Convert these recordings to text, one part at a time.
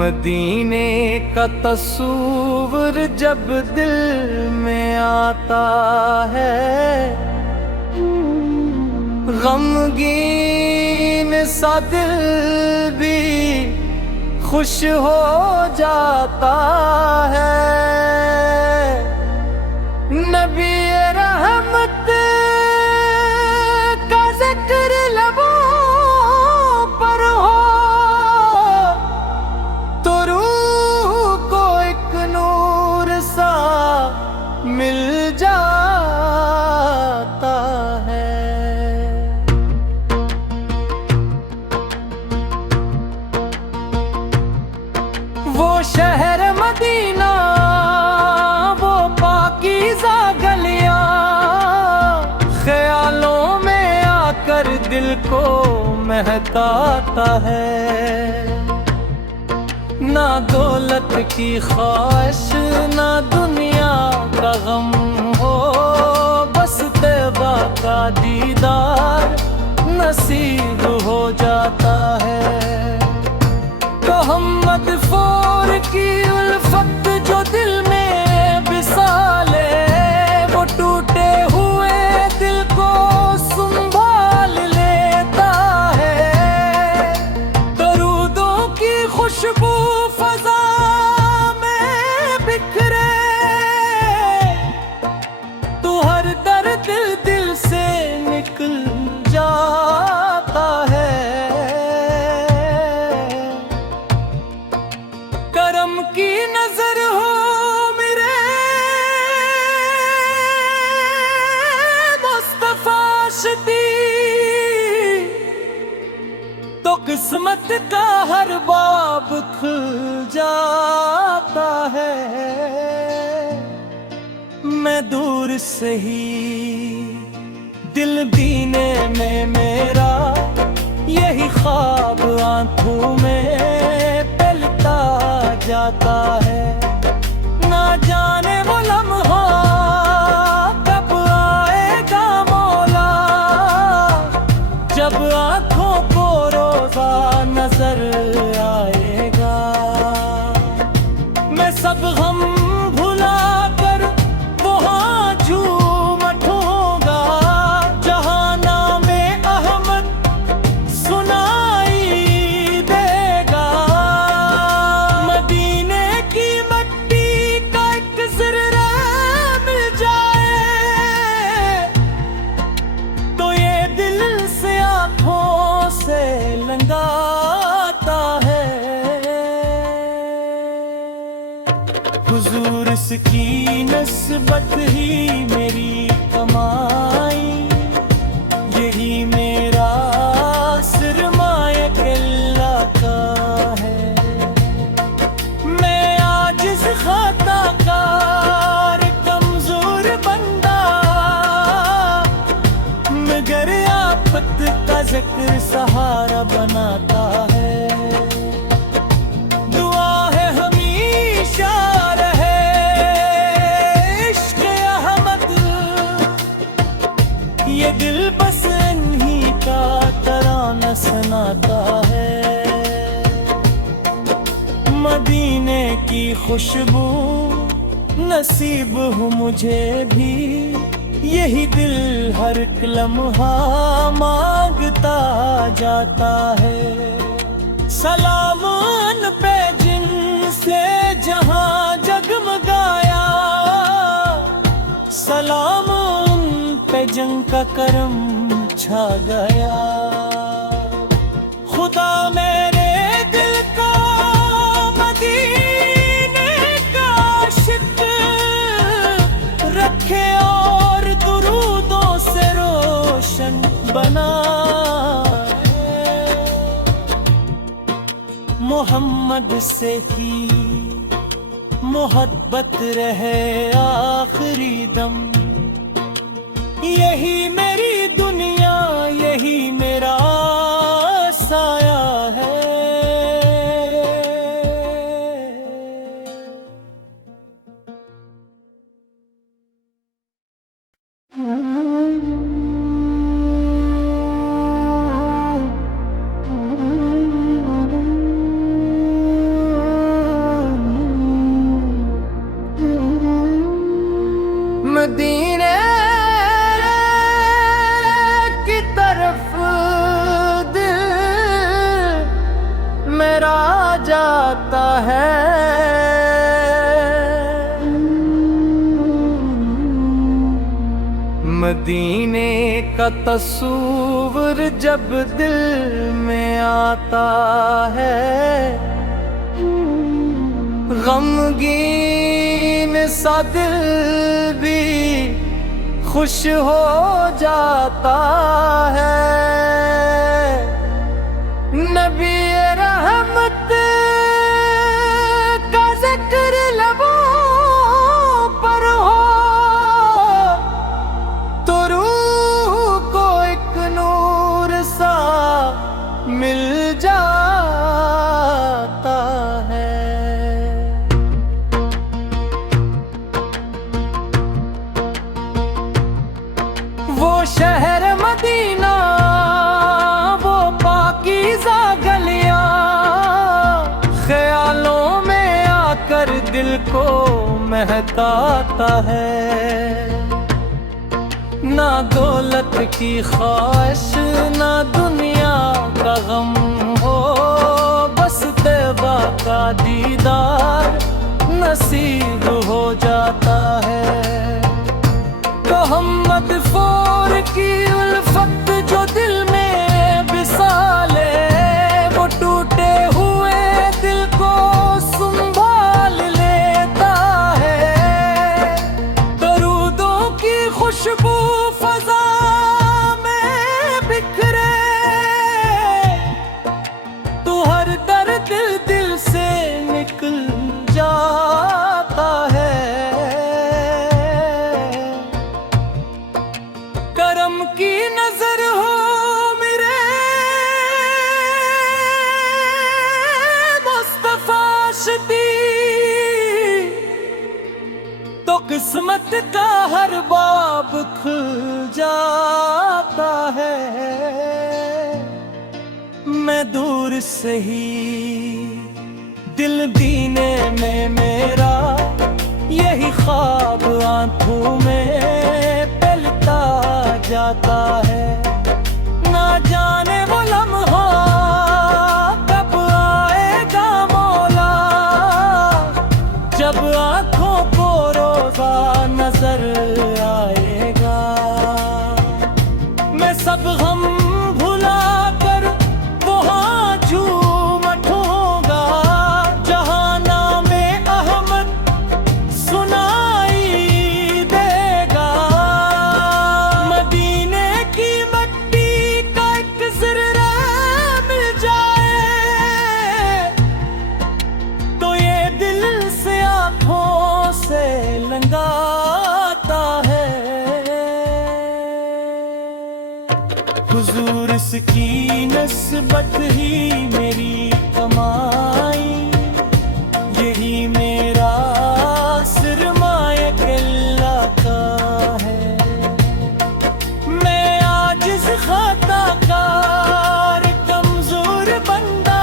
मदीने का तस्वीर जब दिल में आता है, गमगीन सा दिल भी खुश हो जाता है। नबी रहमत का जिक्र लबों पर हो तो रूह को एक नूर सा मिल जाता है। वो शहर मदीना, वो पाकीज़ा गलियां, ख्यालों में आकर दिल को महकाता है। ना दौलत की ख्वाहिश, ना दुनिया का गम हो, बस तैबा का दीदार नसीब हो जाता है। तो हम मदफूर की उल्फत जो दिल में बिसाले, वो टूटे हुए दिल को संभाल लेता है। दरूदों की खुशबू फजा में बिखरे तो हर दर्द दिल से निकल जाता है। करम की नजर हो मेरे मुस्तफा शिदी, तो किस्मत का हर बाब खुल जाता है। मैं दूर से ही दिल दीने में मेरा यही ख्वाब आंखों में पलता जाता है। ना जाने वो लम्हा कब आएगा मौला, जब आंखों को रोजा नजर आएगा। मैं सब गम भुला कर वहाँ झूम उठूंगा, जहाँ नामे अहमद सुनाई देगा। मदीने की मट्टी का एक ज़र्रा मिल जाए तो ये दिल से आँखों से लंगाता है। हुजूर इसकी नस्बत ही मेरी कमाई, यही मेरा सिरमाया अल्लाह का है। मैं आजिज़ ख़ताकार कमज़ोर बंदा, मगर आफत का ज़िक्र सहारा बनाता है। दुआ है हमेशा रहे इश्क़ अहमद, ये दिल बस इन्हीं का तराना सुनाता है। मदीने की खुशबू नसीब हो मुझे भी, यही दिल हर एक लम्हा मांगता जाता है। सलाम उन पे जिनसे जहां जगमगाया, सलाम उन पे जंग का करम छा गया। खुदा मेरे दिल को मदीने का आशिक रखे और दुरूदों से रोशन बनाए। मोहम्मद से ही मोहब्बत रहे आखिरी दम, यही मेरी दुनिया, यही मेरा साया है। मदीने की तरफ दिल मेरा जाता है। मदीने का तस्वीर जब दिल में आता है, गमगीन सा दिल भी खुश हो जाता है। नबी रहमत का जिक्र लबों पर हो तो रूह को एक नूर सा मिल जाता है। वो शहर मदीना, वो पाकीज़ा गलियां, ख्यालों में आकर दिल को महकाता है। ना दौलत की ख्वाहिश, ना दुनिया का गम हो, बस तैबा का दीदार नसीब हो जाता है। तो हम मदफूर की उल्फत जो दिल में बिसाले, वो टूटे हुए दिल को संभाल लेता है। दरूदों की खुशबू फजा में बिखरे, तो हर दर्द दिल से निकल जाता है। करम की नजर हो मेरे मुस्तफा शती, तो किस्मत का हर बाब खुल जाता है। मैं दूर से ही दिल दीने में मेरा, यही ख्वाब आंखों में पलता जाता है। ना जाने वो लम्हा कब आएगा मौला, जब आंखों को रोज़ा नजर आएगा। मैं सब गम भुला कर वहाँ झूम उठूंगा, जहाँ नामे अहमद सुनाई देगा। मदीने की मट्टी का एक ज़र्रा मिल जाए, तो ये दिल से आँखों से लंगाता है। हुजूर इसकी नस्बत ही मेरी कमाई, यही मेरा सरमाए किल्ला का है। मैं आजिज़ ख़ताकार कमज़ोर बंदा,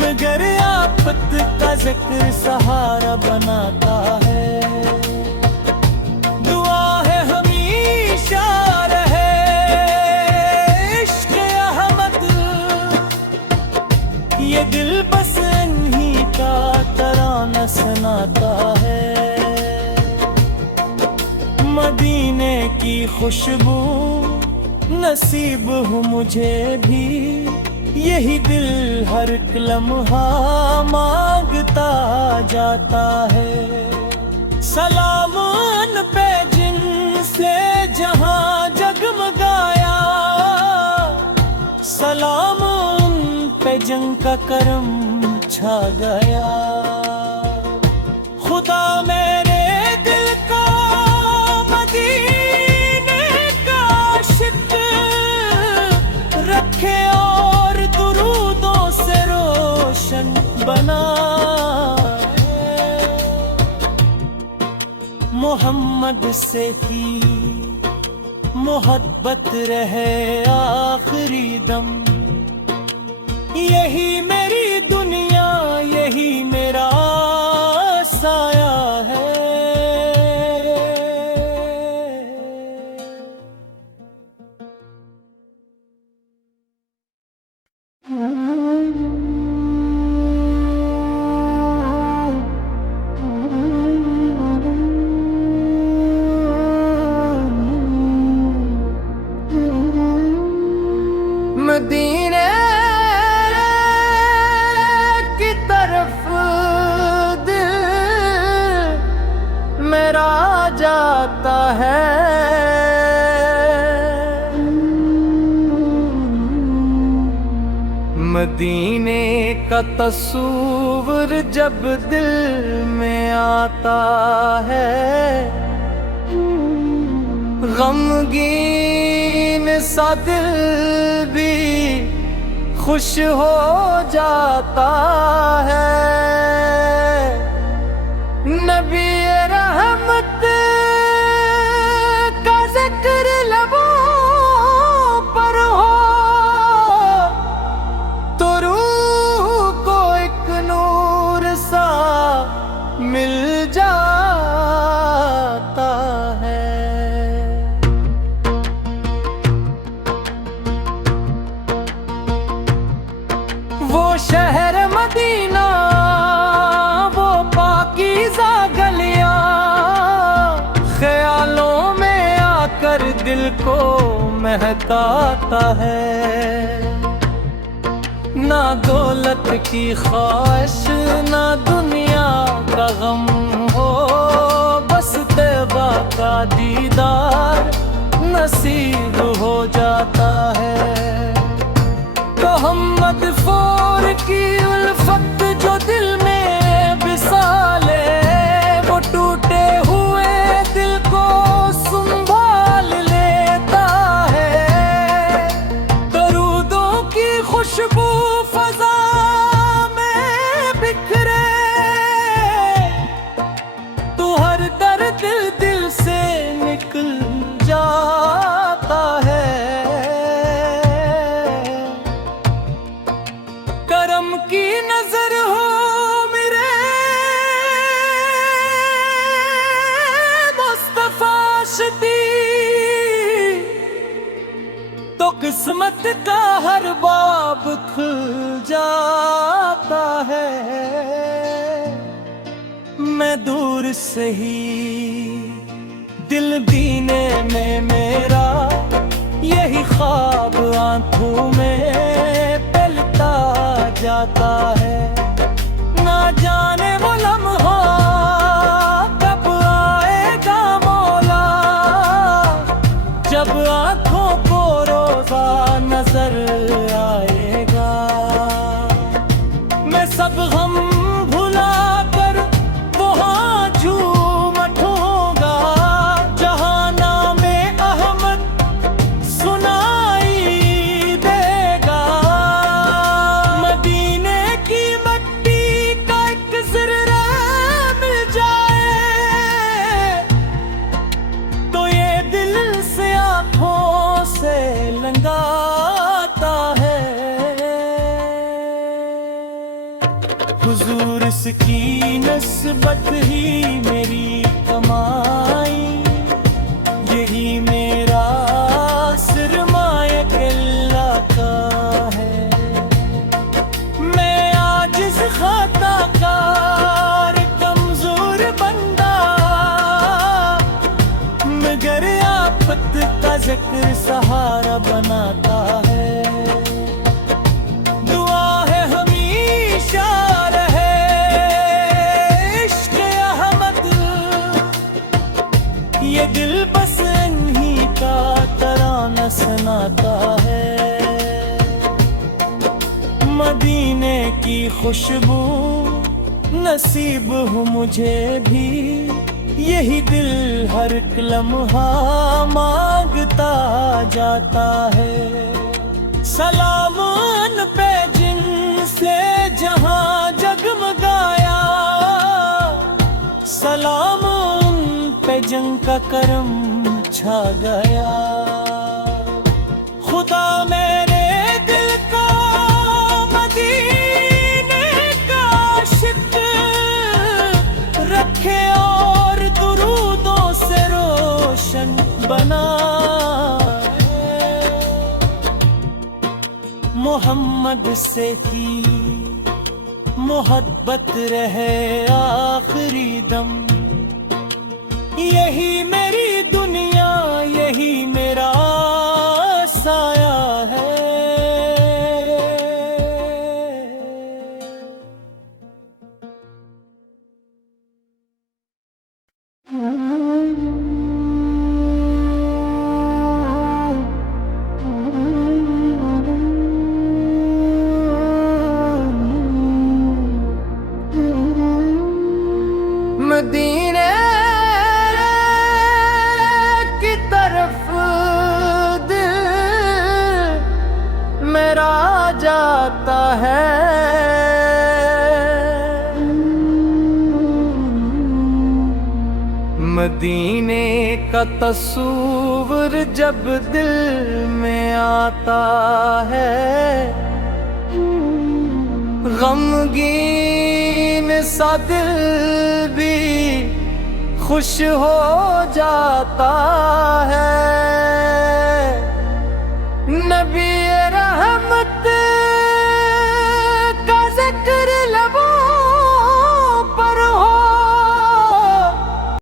मगर आफत का ज़िक्र सहारा बनाता है। दुआ है हमेशा रहे इश्क़ अहमद, ये दिल बस इन्हीं का तराना सुनाता है। मदीने की खुशबू नसीब हो मुझे भी, यही दिल हर लम्हा मांगता जाता है। सलाम उन पे जिनसे जहां जगमगाया, सलाम उन पे जिनका करम छा गया। खुदा मेरे दिल को मदीने का आशिक रखे और दुरूदों से रोशन बनाए। मोहम्मद से ही मोहब्बत रहे आखिरी दम, यही मेरी दुनिया, यही मेरा साया है। मदीने का तस्वीर जब दिल में आता है, गमगीन सा दिल भी खुश हो जाता है। नबी रहमत का जिक्र लबों पर हो तो रूह को एक नूर सा मिल जाता है। वो शहर मदीना, वो पाकीज़ा गलियां, ख्यालों में आकर दिल को महकाता है। ना दौलत की ख्वाहिश, ना दुनिया का गम हो, बस तैबा का दीदार नसीब हो जाता है। तो हम मदफूर की उल्फत जो दिल में बिसाले, वो टूटे हुए दिल को संभाल लेता है। दरूदों की खुशबू फजा में बिखरे, तो हर दर्द दिल से निकल जाता है। करम की नजर हो मेरे मुस्तफा शती, तो किस्मत का हर बाब खुल जाता है। मैं दूर से ही दिल बीने में मेरा यही ख्वाब आंखों में पलता जाता है। ना जाने वो लम्हा कब आएगा मौला, जब आंखों को रोजा नजर आएगा। मैं सब गम भुला कर वहाँ झूम उठूंगा, जहाँ नामे अहमद सुनाई देगा। मदीने की मट्टी का एक ज़र्रा मिल जाए, तो ये दिल से आँखों से लंगाता है। हुजूर इसकी नस्बत ही मेरी कमाई, यही मेरा सरमाया अल्लाह का है। मैं आजिज़ ख़ताकार कमज़ोर बंदा, मगर आफत का ज़िक्र सहारा बनाता है। दुआ है हमेशा रहे इश्क़ अहमद, ये दिल बस इन्हीं का तराना सुनाता है। मदीने की खुशबू नसीब हो मुझे भी, यही दिल हर लम्हा मांगता जाता है। सलाम उन पे जिनसे जहां जगमगाया, सलाम उन पे जंग का करम छा गया। खुदा मेरे दिल को मदीने का आशिक रखे और दुरूदों से रोशन बनाए। मोहम्मद से ही मोहब्बत रहे आखिरी दम, यही मेरी दुनिया, यही मेरा साया है। मदीने का तस्वीर जब दिल में आता है, गमगीन सा दिल भी खुश हो जाता है। नबी